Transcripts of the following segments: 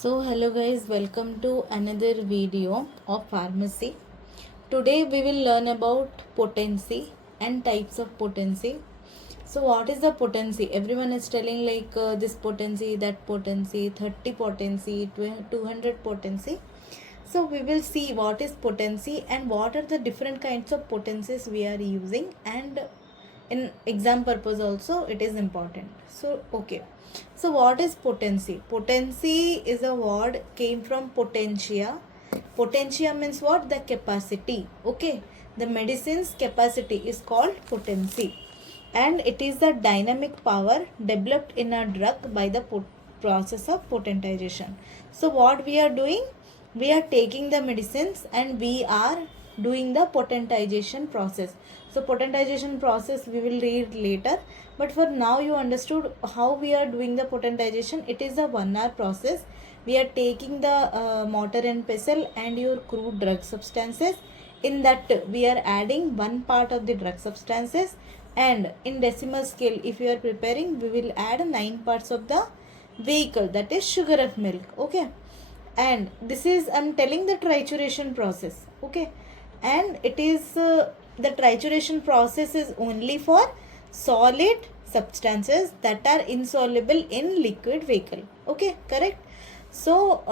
Hello guys, welcome to another video of pharmacy. Today we will learn about potency and types of potency. So what is the potency? Everyone is telling like this potency, that potency, 30 potency, 200 potency. So we will see what is potency and what are the different kinds of potencies we are using, and in exam purpose also it is important. So what is potency? Potency is a word came from potentia. Potentia means what? The capacity. Okay, the medicine's capacity is called potency, and it is the dynamic power developed in a drug by the process of potentization. So what we are doing? We are taking the medicines and we are doing the potentization process. So potentization process we will read later, but for now you understood how we are doing the potentization. It is a 1 hour process. We are taking the mortar and pestle and your crude drug substances. In that we are adding one part of the drug substances, and in decimal scale if you are preparing we will add 9 parts of the vehicle, that is sugar of milk. Okay, and this is I'm telling the trituration process. Okay, and it is the trituration process is only for solid substances that are insoluble in liquid vehicle. Okay, correct. So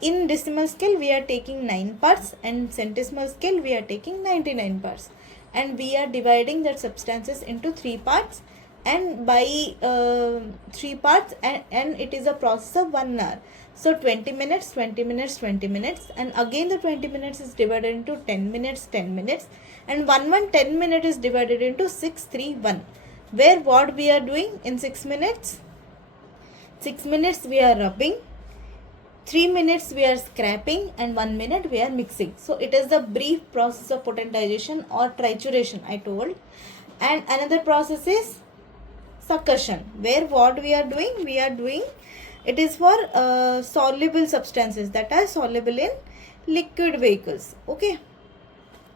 in decimal scale we are taking 9 parts, and centesimal scale we are taking 99 parts, and we are dividing that substances into 3 parts, and by 3 parts, and it is a process of 1 hour. So 20 minutes, 20 minutes, 20 minutes, and again the 20 minutes is divided into 10 minutes, 10 minutes, and 10 minute is divided into 6, 3, 1, where what we are doing in 6 minutes? 6 minutes we are rubbing, 3 minutes we are scraping, and 1 minute we are mixing. So it is the brief process of potentization or trituration I told. And another process is succussion, where what we are doing, it is for soluble substances that are soluble in liquid vehicles. Okay,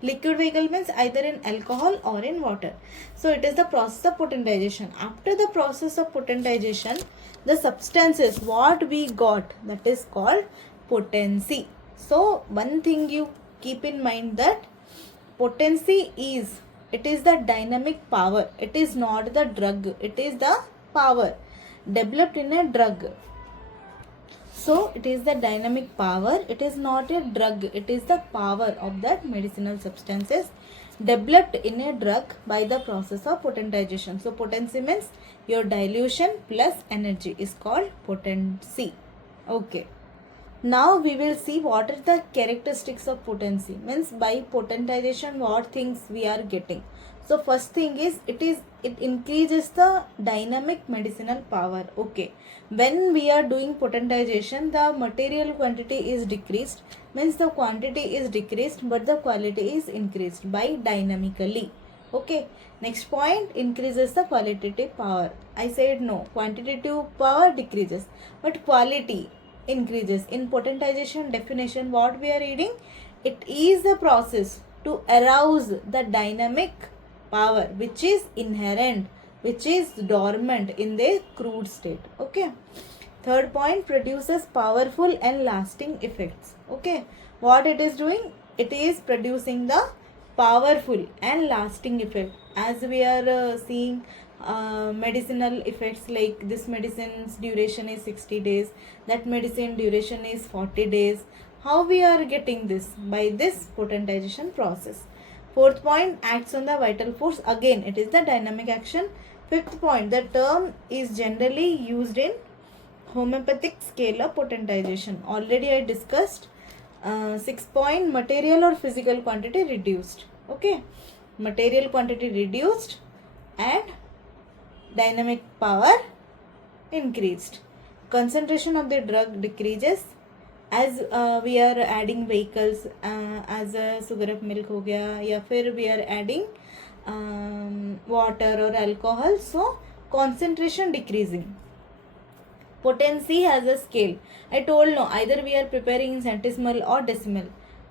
liquid vehicle means either in alcohol or in water. So it is the process of potentization. After the process of potentization, the substances what we got, that is called potency. So one thing you keep in mind, that potency is, it is the dynamic power. It is not the drug, it is the power developed in a drug. So it is the dynamic power, it is not a drug, it is the power of that medicinal substances developed in a drug by the process of potentization. So potency means your dilution plus energy is called potency. Okay. Now we will see what are the characteristics of potency. Means by potentization what things we are getting. So first thing is it increases the dynamic medicinal power. Okay, when we are doing potentization the material quantity is decreased, means the quantity is decreased but the quality is increased by dynamically. Okay, next point, increases the qualitative power. I said no, quantitative power decreases but quality increases. In potentization definition what we are reading, it is the process to arouse the dynamic power which is inherent, which is dormant in the crude state. Okay, third point, produces powerful and lasting effects. Okay, what it is doing, it is producing the powerful and lasting effect. As we are seeing medicinal effects, like this medicine's duration is 60 days, that medicine duration is 40 days. How we are getting this? By this potentization process. Fourth point, acts on the vital force. Again it is the dynamic action. Fifth point, the term is generally used in homeopathic scale of potentization. Already I discussed. Sixth point, material or physical quantity reduced. Okay, material quantity reduced and dynamic power increased. Concentration of the drug decreases as we are adding vehicles, as a sugar of milk हो गया, या फिर we are adding water or alcohol, so concentration decreasing. Potency has a scale. I told no, either we are preparing in centesimal or decimal.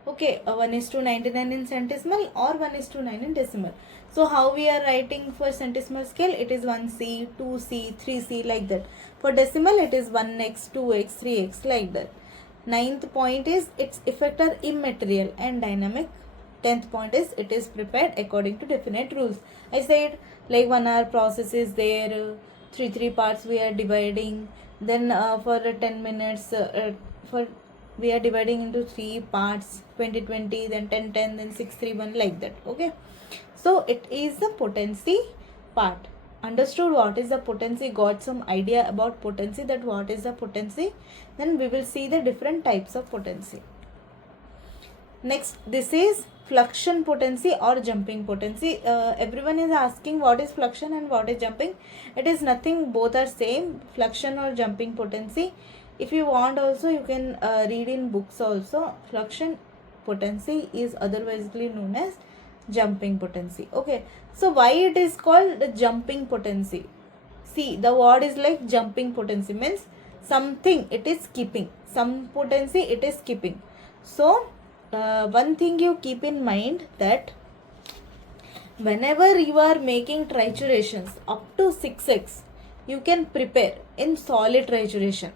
Okay, 1:99 in centesimal or 1:9 in decimal. So how we are writing for centesimal scale? It is 1c, 2c, 3c, like that. For decimal it is 1x, 2x, 3x, like that. Ninth point is its effect are immaterial and dynamic. 10th point is it is prepared according to definite rules. I said like 1 hour process is there, three parts we are dividing. Then for 10 minutes for we are dividing into 3 parts, 20, then 10, then 6, 3, 1, like that. Okay, so it is the potency part. Understood what is the potency, got some idea about potency, that what is the potency. Then we will see the different types of potency. Next, this is fluxion potency or jumping potency. Everyone is asking what is fluxion and what is jumping. It is nothing, both are same, fluxion or jumping potency. If you want also you can read in books also. Fluxion potency is otherwisely known as jumping potency. Okay, so why it is called the jumping potency? See, the word is like jumping potency, means something it is skipping, some potency it is skipping. So one thing you keep in mind, that whenever you are making triturations up to 6x, you can prepare in solid trituration.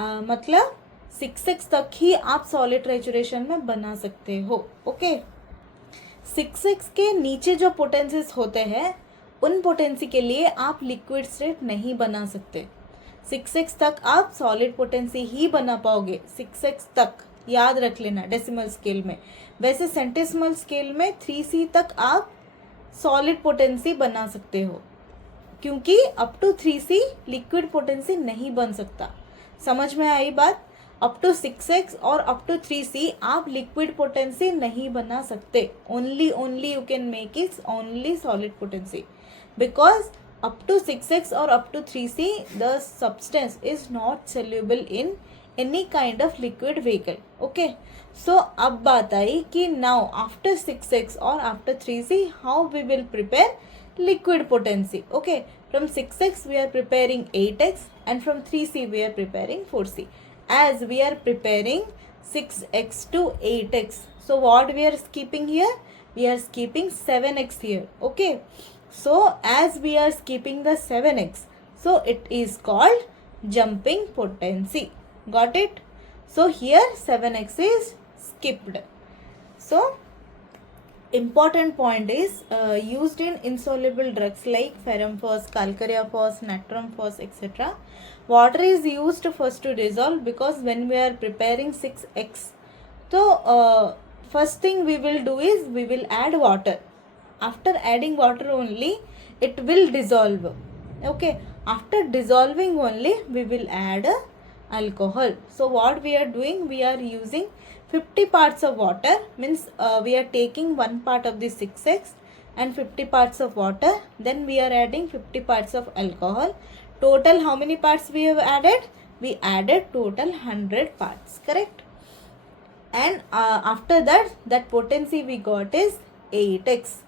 मतलब 6x तक ही आप solid trituration में बना सकते हो. Okay, 6x के नीचे जो पोटेंसीज होते हैं उन पोटेंसी के लिए आप लिक्विड स्टेट नहीं बना सकते. 6x तक आप सॉलिड पोटेंसी ही बना पाओगे. 6x तक याद रख लेना डेसिमल स्केल में. वैसे सेंटेसिमल स्केल में 3c तक आप सॉलिड पोटेंसी बना सकते हो, क्योंकि up to 3c liquid potency नहीं बन सकता. समझ में आई बात? अप टू 6x और अप टू 3c आप लिक्विड पोटेंसी नहीं बना सकते. Only you can make it only solid potency, because up to 6x or up to 3c the substance is not soluble in any kind of liquid vehicle. Okay, so अब बात आई कि now after 6x or after 3c how we will prepare liquid potency. Okay, from 6x we are preparing 8x and from 3c we are preparing 4c. As we are preparing 6x to 8x, so what we are skipping here? We are skipping 7x here. Okay, so as we are skipping the 7x, so it is called jumping potency. Got it? So here 7x is skipped. So important point is used in insoluble drugs like ferrum phos, calcarea phos, natrum phos, etc. Water is used first to dissolve, because when we are preparing 6x, so first thing we will do is we will add water. After adding water only it will dissolve. Okay, after dissolving only we will add alcohol. So what we are doing, we are using 50 parts of water, means we are taking 1 part of the 6x and 50 parts of water, then we are adding 50 parts of alcohol. Total how many parts we have added? We added total 100 parts, correct? And after that potency we got is 8x.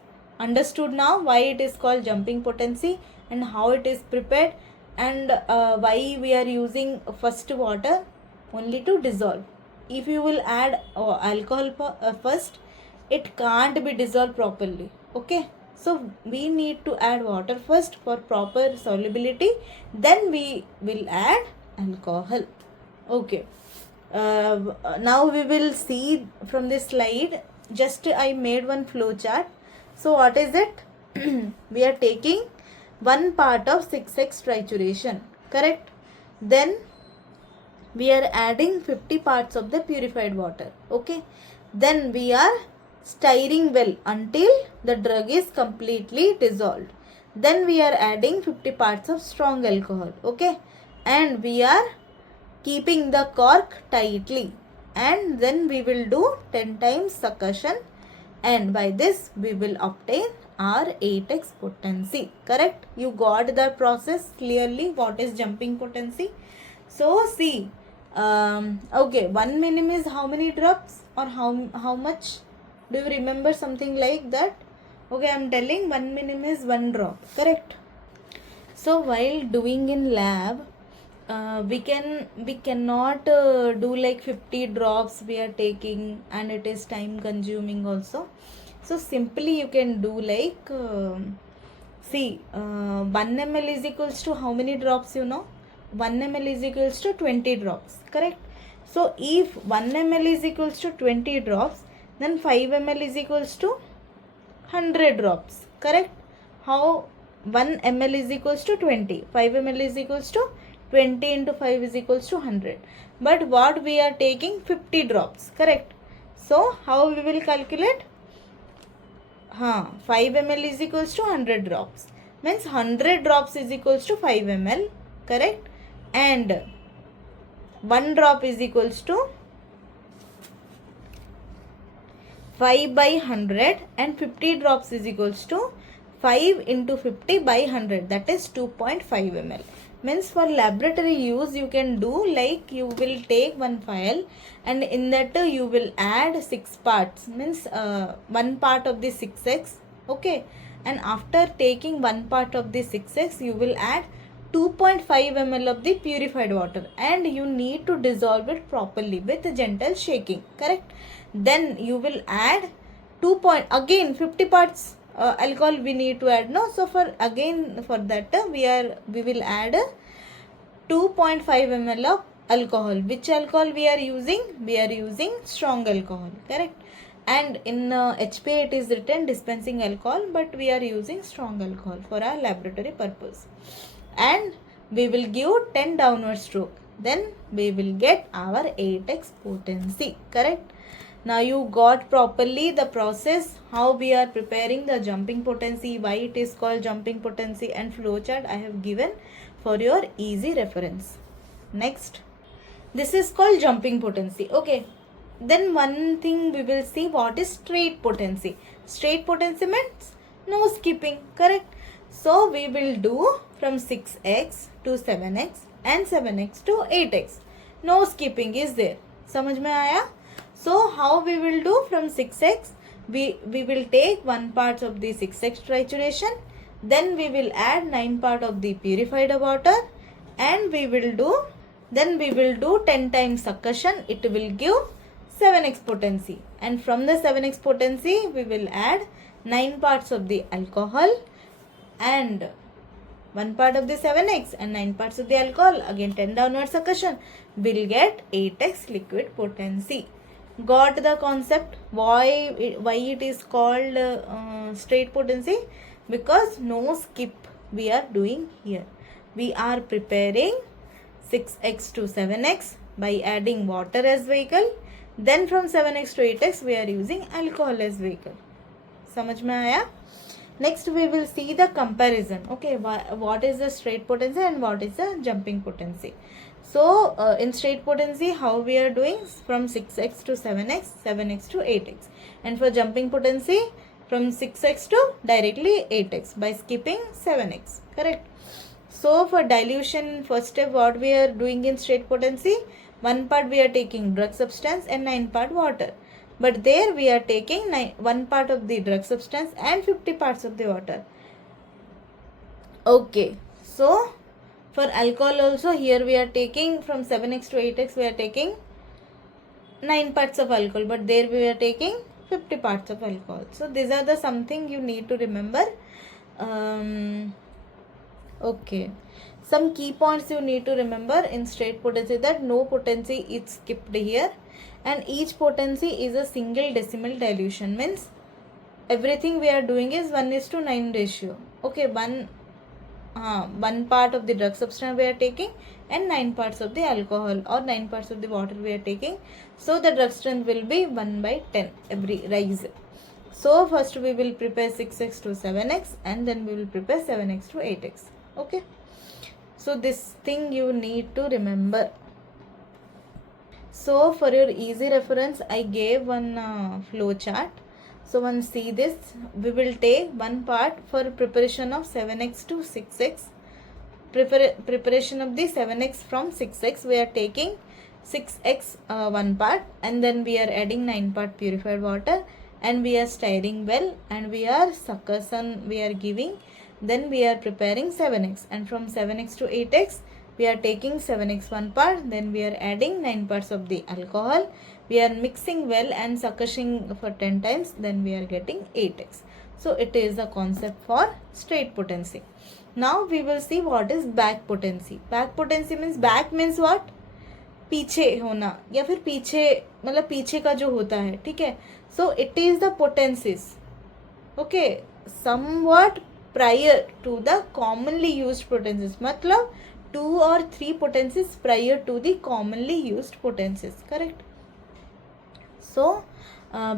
Understood now why it is called jumping potency and how it is prepared, and why we are using first water only to dissolve. If you will add alcohol first, it can't be dissolved properly. Okay, so we need to add water first for proper solubility, then we will add alcohol. Okay, now we will see from this slide. Just I made one flow chart. So what is it? We are taking 1 part of 6x trituration, correct? Then we are adding 50 parts of the purified water. Okay, then we are stirring well until the drug is completely dissolved. Then we are adding 50 parts of strong alcohol. Okay, and we are keeping the cork tightly, and then we will do 10 times succussion, and by this we will obtain our 8x potency. Correct? You got the process clearly, what is jumping potency. So see, okay, 1 minim is how many drops or how much? Do you remember something like that? Okay, I am telling 1 minim is 1 drop, correct? So while doing in lab, we cannot do like 50 drops we are taking, and it is time consuming also. So simply you can do like, see, 1 ml is equals to how many drops, you know? 1 ml is equals to 20 drops, correct? So if 1 ml is equals to 20 drops, then 5 ml is equals to 100 drops, correct? How 1 ml is equals to 20, 5 ml is equals to 20 into 5 is equals to 100. But what we are taking 50 drops, correct? So how we will calculate? 5 ml is equals to 100 drops. Means 100 drops is equals to 5 ml, correct? And 1 drop is equals to 5 by 100 and 50 drops is equals to 5 into 50 by 100, that is 2.5 ml. Means for laboratory use you can do like, you will take one file and in that you will add 6 parts, means 1 part of the 6x, okay, and after taking 1 part of the 6x you will add 2.5 ml of the purified water and you need to dissolve it properly with gentle shaking, correct? Then you will add again 50 parts alcohol we need to add, no? So for that we will add 2.5 ml of alcohol. Which alcohol we are using? We are using strong alcohol, correct? And in HPA it is written dispensing alcohol, but we are using strong alcohol for our laboratory purpose. And we will give 10 downward stroke. Then we will get our 8x potency, correct? Now you got properly the process, how we are preparing the jumping potency, why it is called jumping potency, and flowchart I have given for your easy reference. Next, this is called jumping potency, okay. Then one thing we will see, what is straight potency. Straight potency means no skipping, correct? So we will do from 6x to 7x and 7x to 8x. No skipping is there. समझ में आया? So how we will do from 6x? We will take 1 part of the 6x trituration. Then we will add 9 part of the purified water. And we will do 10 times succussion. It will give 7x potency. And from the 7x potency, we will add 9 parts of the alcohol and 1 part of the 7x and 9 parts of the alcohol, again 10 downward succussion, will get 8x liquid potency. Got the concept? Why it is called straight potency? Because no skip we are doing here. We are preparing 6x to 7x by adding water as vehicle. Then from 7x to 8x we are using alcohol as vehicle. समझ में आया? Next we will see the comparison. Okay, what is the straight potency and what is the jumping potency. So in straight potency, how we are doing? From 6x to 7x, 7x to 8x. And for jumping potency, from 6x to directly 8x by skipping 7x, correct? So for dilution, first step, what we are doing in straight potency, 1 part we are taking drug substance and 9 part water. But there we are taking 1 part of the drug substance and 50 parts of the water. Okay, so for alcohol also, here we are taking from 7x to 8x we are taking 9 parts of alcohol, but there we are taking 50 parts of alcohol. So these are the something you need to remember. Okay, some key points you need to remember in straight potency, that no potency is skipped here, and each potency is a single decimal dilution. Means everything we are doing is 1:9 ratio. Okay, one part of the drug substance we are taking and 9 parts of the alcohol or 9 parts of the water we are taking. So the drug strength will be 1/10 every rise. So first we will prepare 6x to 7x and then we will prepare 7x to 8x. Okay, so this thing you need to remember. So for your easy reference, I gave one flow chart. So once see this, we will take 1 part for preparation of 7x to 6x. Preparation of the 7x from 6x, we are taking 6x 1 part and then we are adding 9 part purified water and we are stirring well and we are succussion we are giving. Then we are preparing 7x and from 7x to 8x We are taking 7x 1 part, then we are adding 9 parts of the alcohol. We are mixing well and succushing for 10 times, then we are getting 8x. So it is the concept for straight potency. Now we will see what is back potency. Back potency means, back means what? पीछे होना या फिर पीछे मतलब पीछे का जो होता है, ठीक है. So it is the potencies, okay, somewhat prior to the commonly used potencies, मतलब 2 or 3 potencies prior to the commonly used potencies, correct. So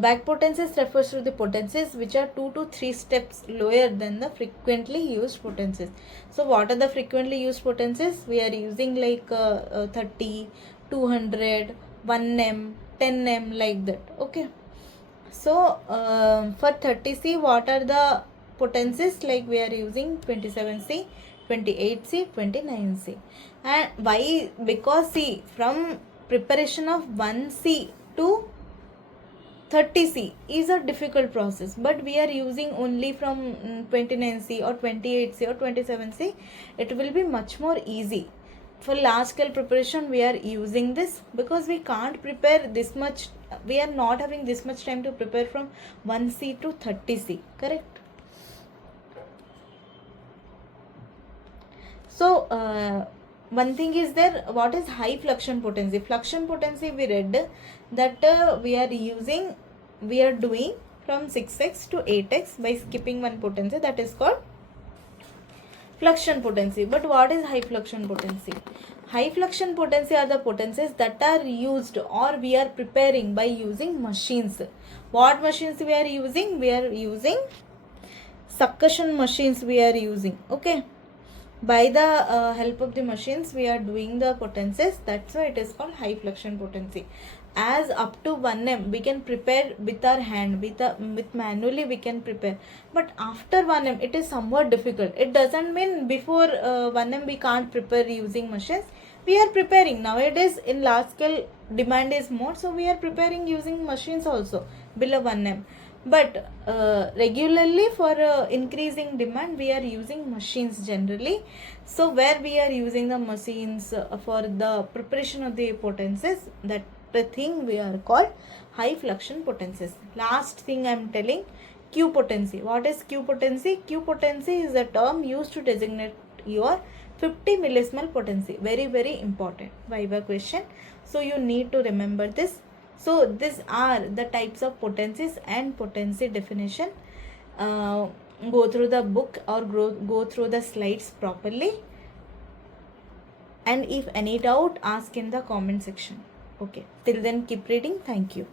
back potencies refers to the potencies which are 2 to 3 steps lower than the frequently used potencies. So what are the frequently used potencies? We are using like 30, 200, 1m, 10m, like that, okay. So for 30C, what are the potencies? Like we are using 27C, 28C, 29C. And why? Because see, from preparation of 1C to 30C is a difficult process, but we are using only from 29C or 28C or 27C. It will be much more easy. For large scale preparation, we are using this because we can't prepare this much. We are not having this much time to prepare from 1C to 30C, correct. So one thing is there, what is high fluxion potency? Fluxion potency we read that we are doing from 6x to 8x by skipping one potency, that is called fluxion potency. But what is high fluxion potency? High fluxion potency are the potencies that are used or we are preparing by using machines. What machines we are using? We are using succussion machines we are using, okay. By the help of the machines we are doing the potencies, that's why it is called high fluxion potency. As up to 1m we can prepare with our hand, with manually we can prepare, but after 1m it is somewhat difficult. It doesn't mean before 1m we can't prepare using machines. We are preparing nowadays, in large scale demand is more, so we are preparing using machines also below 1m. But regularly for increasing demand we are using machines generally. So where we are using the machines for the preparation of the potencies, that the thing we are called high fluxion potencies. Last thing I am telling, Q potency. What is Q potency? Q potency is a term used to designate your 50 millismol potency. Very very important Viva question, so you need to remember this. So these are the types of potencies and potency definition. Go through the book or go through the slides properly, and if any doubt ask in the comment section, okay. Till then keep reading. Thank you.